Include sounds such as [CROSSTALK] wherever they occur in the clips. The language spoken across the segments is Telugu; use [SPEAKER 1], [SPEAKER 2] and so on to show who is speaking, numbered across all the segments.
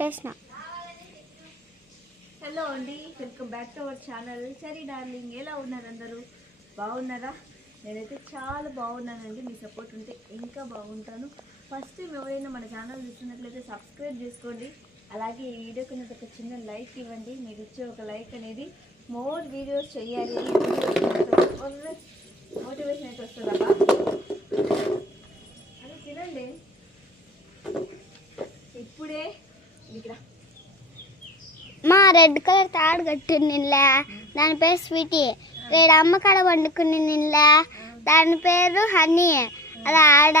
[SPEAKER 1] చేసిన.
[SPEAKER 2] హలో అండి welcome back to our channel సరే డార్లింగ్ ఎలా ఉన్నారు అందరూ? బాగున్నారా? నేనైతే చాలా బాగున్నానండి మీ సపోర్ట్ ఉంటే ఇంకా బాగుంటాను. ఫస్ట్ టైం ఎవరైనా మన ఛానల్ చూస్తున్నట్లయితే సబ్స్క్రైబ్ చేసుకోండి. అలాగే ఈ వీడియోకి నాకు ఒక చిన్న లైక్ ఇవ్వండి. మీరు ఇచ్చే ఒక లైక్ అనేది మోర్ వీడియోస్ చేయాలి. మోటివేషన్ అయితే వస్తుందా అది తినండి ఇప్పుడే ఇక్కడ
[SPEAKER 1] మా రెడ్ కలర్ తాడు కట్టింది నిల్లా దాని పేరు స్వీటీ. రేడు అమ్మ కాడ వండుకుని నిల్లా దాని పేరు హనీ. అలా ఆడ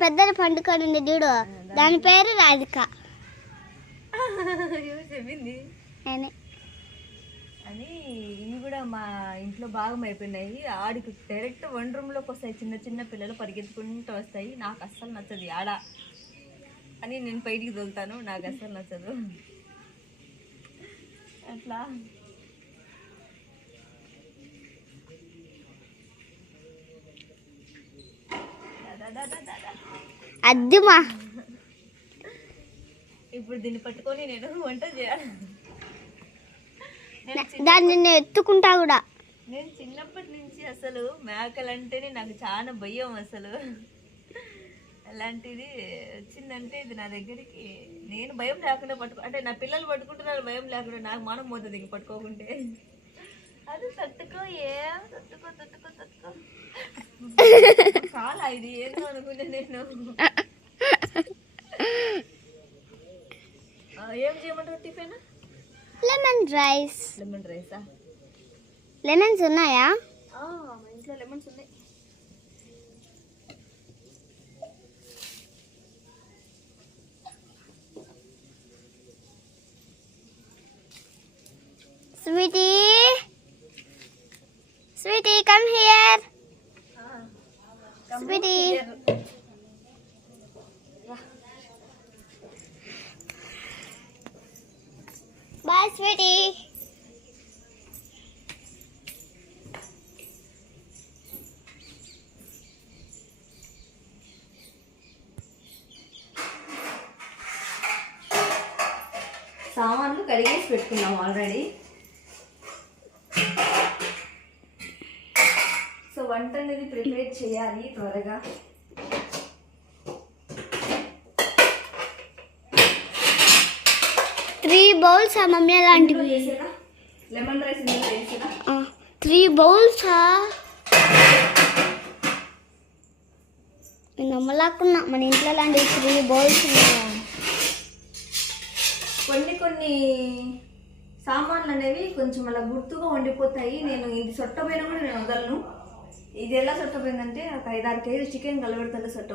[SPEAKER 1] పెద్దది పండుకొని ఉంది చూడు. దాని పేరు రాధిక.
[SPEAKER 2] అని. ఇవి కూడా మా ఇంట్లో భాగం అయిపోయినాయి. ఆడికి డైరెక్ట్ వన్ రూమ్లోకి వస్తాయి. చిన్న చిన్న పిల్లలు పరిగెత్తుకుంటూ వస్తాయి. నాకు అస్సలు నచ్చదు ఆడ. అని నేను బయటికి తోలుతాను. నాకు అస్సలు నచ్చదు. అట్లా.
[SPEAKER 1] అద్దుమా?
[SPEAKER 2] ఇప్పుడు దీన్ని పట్టుకొని నేను వంట చేయాలి.
[SPEAKER 1] దాన్ని నేను ఎత్తుకుంటా కూడా.
[SPEAKER 2] నేను చిన్నప్పటి నుంచి అసలు మేకలు అంటేనే నాకు చాలా భయం అసలు. అలాంటిది వచ్చిందంటే ఇది నా దగ్గరికి నేను భయం లేకుండా పట్టుకో అంటే నా పిల్లలు పట్టుకుంటున్నారు భయం లేకుండా నాకు మానం పోతుంది ఇంక పట్టుకోకుంటే. అది తట్టుకో ఏం తట్టుకో తట్టుకో తట్టుకో. చాలా ఇది ఏందో అనుకున్నా నేను. ఆ, ఏం చేయమంటారు టిఫిన్?
[SPEAKER 1] Lemon rice.
[SPEAKER 2] లెమన్ రైసా?
[SPEAKER 1] లెమన్స్ ఉన్నాయా?
[SPEAKER 2] మా ఇంట్లో లెమన్స్ ఉన్నాయి.
[SPEAKER 1] Sweetie sweetie come here sweetie Bye, sweetie.
[SPEAKER 2] సామాన్లు కడిగేసి పెట్టుకున్నాం ఆల్రెడీ ప్రిపేర్ చేయాలి త్వరగా.
[SPEAKER 1] త్రీ బౌల్స్ ఆ మమ్మీ అలాంటివి
[SPEAKER 2] లెమన్ రైస్
[SPEAKER 1] త్రీ బౌల్స్ నేను నమ్మలేకున్నా మన ఇంట్లో లాంటి త్రీ బౌల్స్
[SPEAKER 2] కొన్ని కొన్ని సామాన్లు అనేవి కొంచెం అలా గుర్తుగా ఉండిపోతాయి. నేను ఇది సొట్టపోయినా కూడా నేను వదలను. ఇది ఎలా సొట్టపోయిందంటే ఒక ఐదారు కేజీ చికెన్ కలబెడుతుంటే సెట్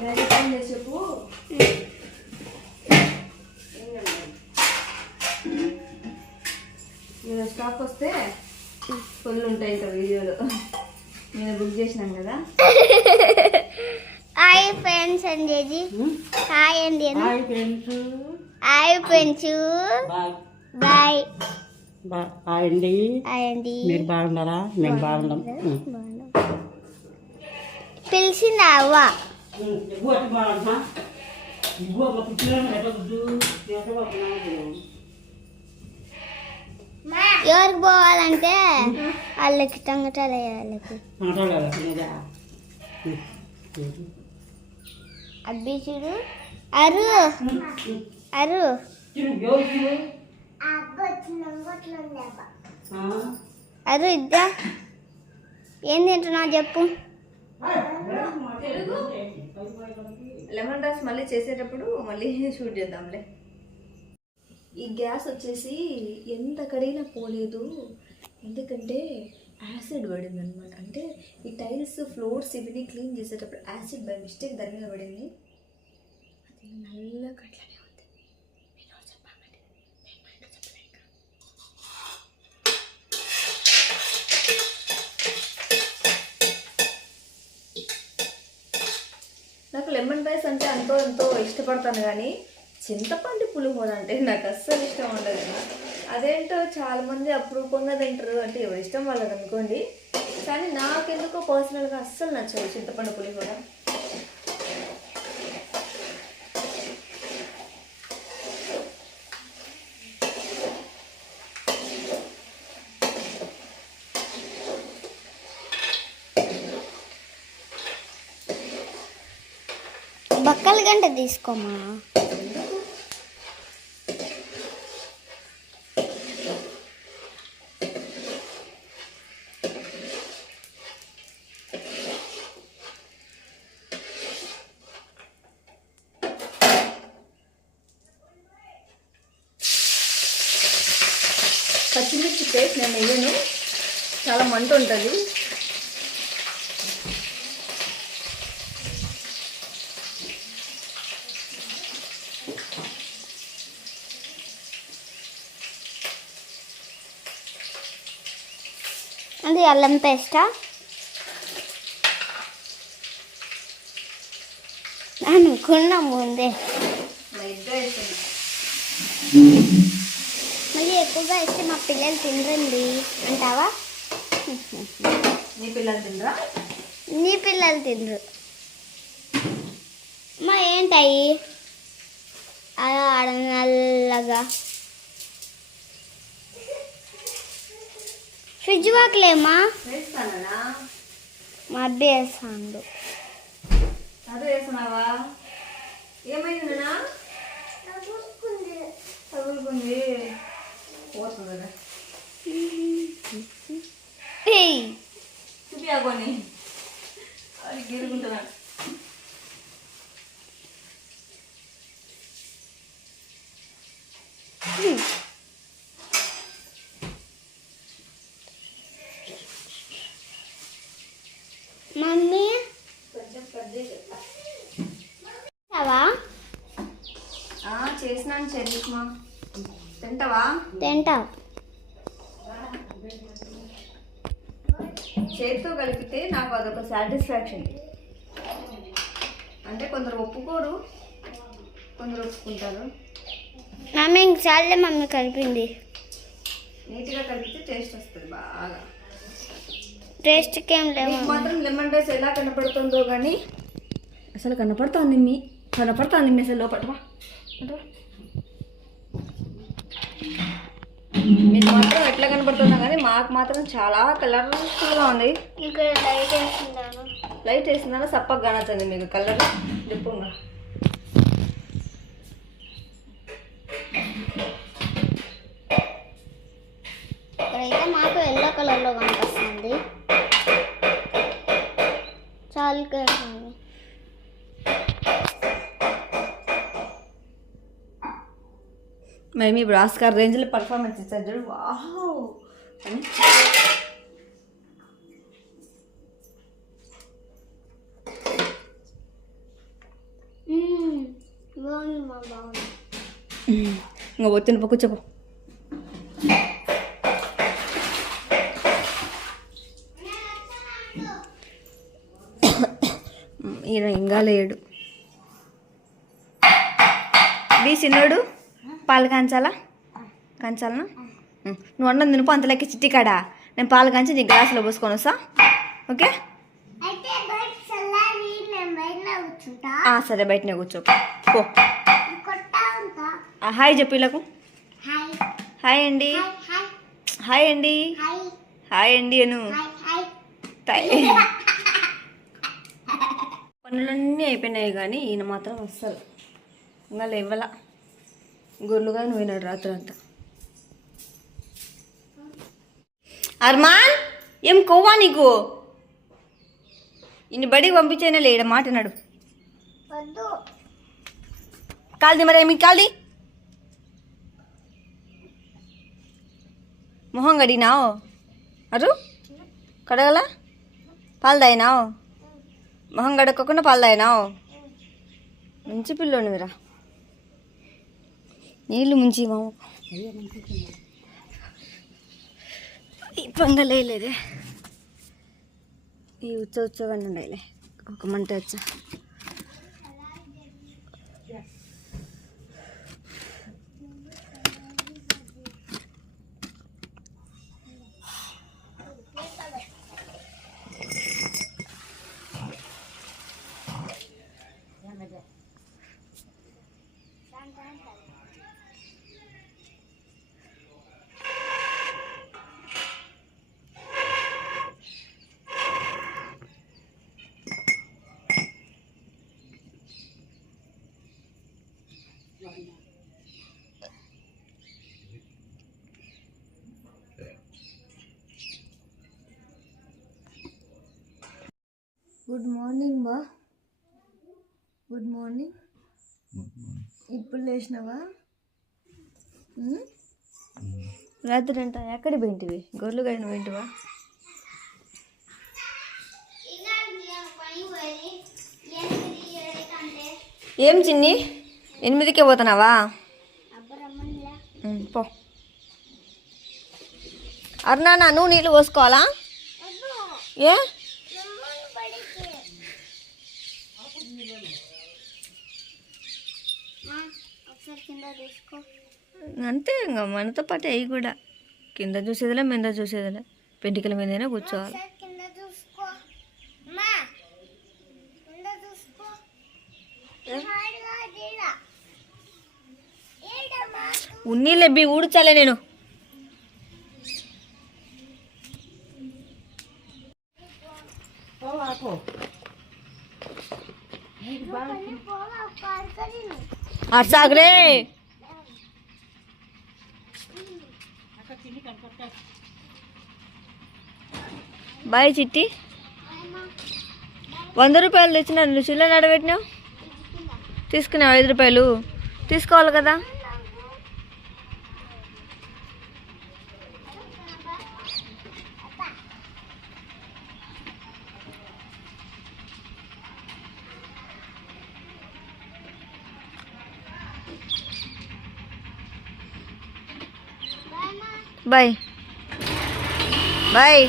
[SPEAKER 2] డాడీ ఫోన్ చెప్పు స్టాక్ వస్తే ఫుల్ ఉంటాయి ఇంకా వీడియోలో. నేను బుక్ చేసినాం కదా. [LAUGHS]
[SPEAKER 1] హాయ్ ఫ్రెండ్స్ అండి ఇది హాయ్ అండి Anu.
[SPEAKER 3] Hi friends
[SPEAKER 1] hi friends
[SPEAKER 3] bye hi అండి.
[SPEAKER 1] హాయ్ అండి.
[SPEAKER 3] మీరు బాగున్నారా? మేము బాగున్నాం. ఉం.
[SPEAKER 1] పిలిచిందా అవ్వ.
[SPEAKER 3] ఇవ్వు అటు బాగున్నా ఇవ్వు పెట్టవద్దు పెట్టవద్దు
[SPEAKER 1] ఎవరికి పోవాలంటే వాళ్ళకి టంగటాలు వాళ్ళకి
[SPEAKER 3] మాట్లాడాలి
[SPEAKER 1] అబ్బి చూడు. అరు. అరు. అరు ఇద్దా. ఏం తింటున్నావు చెప్పు.
[SPEAKER 2] లెమన్ రైస్ మళ్ళీ చేసేటప్పుడు మళ్ళీ షూట్ చేద్దాంలే. ఈ గ్యాస్ వచ్చేసి ఎంత కడిగినా పోలేదు. ఎందుకంటే యాసిడ్ పడింది అనమాట అంటే ఈ టైల్స్ ఫ్లోర్స్ ఇవన్నీ క్లీన్ చేసేటప్పుడు యాసిడ్ బై మిస్టేక్ దాని మీద పడింది. అది నల్ల కట్లనే ఉంది. నాకు లెమన్ రైస్ అంటే ఎంతో ఎంతో ఇష్టపడతాను కానీ చింతపండు పులిహోర అంటే నాకు అస్సలు ఇష్టం ఉండదు. అదేంటో చాలామంది అపురూపంగా తింటారు. అంటే ఎవరి ఇష్టం వాళ్ళకి అనుకోండి. కానీ నాకెందుకో పర్సనల్గా అస్సలు నచ్చదు చింతపండు పులిహోర
[SPEAKER 1] బక్కల గంట తీసుకోమా
[SPEAKER 2] పచ్చిమిర్చి పేస్ట్ నేను వేయను ఉంటుంది
[SPEAKER 1] అది అల్లం పేస్టా? అనుకున్నా ముందే మళ్ళీ ఎక్కువగా ఇస్తే మా పిల్లలు తినరండి అంటావా?
[SPEAKER 2] నీ పిల్లలు తిండ్రా
[SPEAKER 1] నీ పిల్లలు తినరు. మా ఏంటాయి అలా ఆడ నల్లగా. ఫ్రిడ్జ్ వాకలేమా మా అబ్బాయి వేస్తాడు.
[SPEAKER 2] అదే వేస్తున్నావా? ఏమైందినా తగులుకుంది. పోతుంది కదా
[SPEAKER 1] ఏయ్,
[SPEAKER 2] చూపియాకొని అది
[SPEAKER 1] మమ్మీ తింటావా
[SPEAKER 2] చేసినాను చెల్లిమా తింటావా?
[SPEAKER 1] తింటా.
[SPEAKER 2] చేతితో కలిపితే నాకు అదొక సాటిస్ఫాక్షన్ అంటే కొందరు ఒప్పుకోరు కొందరు ఒప్పుకుంటారు.
[SPEAKER 1] మమ్మీ ఇంకసార్లే మమ్మీ కలిపింది.
[SPEAKER 2] నీట్గా కలిపితే టేస్ట్ వస్తుంది బాగా.
[SPEAKER 1] టేస్ట్కి ఏం
[SPEAKER 2] మీకు మాత్రం లెమన్ రైస్ ఎలా కనపడుతుందో కానీ అసలు కనపడుతుంది మీ కనపడుతుంది మీ అసలు లోపల. మీకు మాత్రం ఎట్లా కనపడుతుందో కానీ మాకు మాత్రం చాలా కలర్ఫుల్గా ఉంది.
[SPEAKER 1] ఇక్కడ లైట్ వేస్తున్నాను.
[SPEAKER 2] లైట్ వేసిందని సప్పగా కనొచ్చింది మీకు కలర్. డిప్పుగా
[SPEAKER 1] ఇక్కడైతే మాకు ఎల్లో కలర్లో కనిపిస్తుంది చాలా
[SPEAKER 2] మేము ఇప్పుడు ఆస్కార్ రేంజ్లో పర్ఫార్మెన్స్ ఇచ్చారు చూడు వావ్ అని ఇంకా ఒత్తిన పో కూర్చోపో. ఈయన ఇంకా లేడు. బీ సిన్నోడు? పాలు కాంచాలా? కాంచాలనా. నువ్వు అన్నం తినుపు అంతలోకి చిట్టి కాడా? నేను పాలు కాంచి నీ గ్లాసులో పోసుకొని వస్తా. ఓకే? సరే బయటనే కూర్చో. పో. హాయ్ చెప్పు వీళ్ళకు.
[SPEAKER 1] హాయ్.
[SPEAKER 2] అండి.
[SPEAKER 1] హాయ్
[SPEAKER 2] అండి.
[SPEAKER 1] హాయ్.
[SPEAKER 2] అండి అను. పనులన్నీ అయిపోయినాయి కానీ ఈయన మాత్రం అస్సలు ఇంకా లేవల. గొర్రెలుగా పోయినాడు రాత్రి అంతా అర్మాన్ ఏం కొవ్వా నీకు? ఇన్ని బడికి పంపించేనా లేడ? మాట నాడు. కాల్ది మరి మీకు కాల్ది? మొహం కడిగినావు? అరు కడగల? పాలు తాగినావు మొహం కడగకుండా పాలు తాగినావు మంచి పిల్లోని మీరా నీళ్ళు ముంచి మామ ఈ పొంగలేదే ఈ ఉచ్చ ఉచ్చగా ఉండేలే ఒక మంట గుడ్ మార్నింగ్ బా గుడ్ మార్నింగ్ ఇప్పుడు లేచినావా? రాత్రి అంట ఎక్కడ పోయింటివి? గొర్రెలు గడిన పోయింటివా? ఏం చిన్ని? ఎనిమిదికే పోతున్నావా? పో. అరుణా నువ్వు నీళ్ళు పోసుకోవాలా? ఏ? అంతే ఇంకా మనతో పాటు అవి కూడా. కింద చూసేదిలే మీద చూసేదిలే. పెంటికల మీదైనా కూర్చోవాలి.
[SPEAKER 1] ఒకసారి కింద చూసుకో. అమ్మా కింద చూసుకో. హాయిగా తీరా. ఏడమ్మా?
[SPEAKER 2] ఉన్నీళ్ళే బి ఊడ్చాలే నేను.
[SPEAKER 3] పోవాకు
[SPEAKER 1] పని
[SPEAKER 2] బాయ్ చిట్టి. వంద రూపాయలు తెచ్చిన నువ్వు చిల్లర నడబెట్టినావు తీసుకున్నావు ఐదు రూపాయలు? తీసుకోవాలి కదా? Bye bye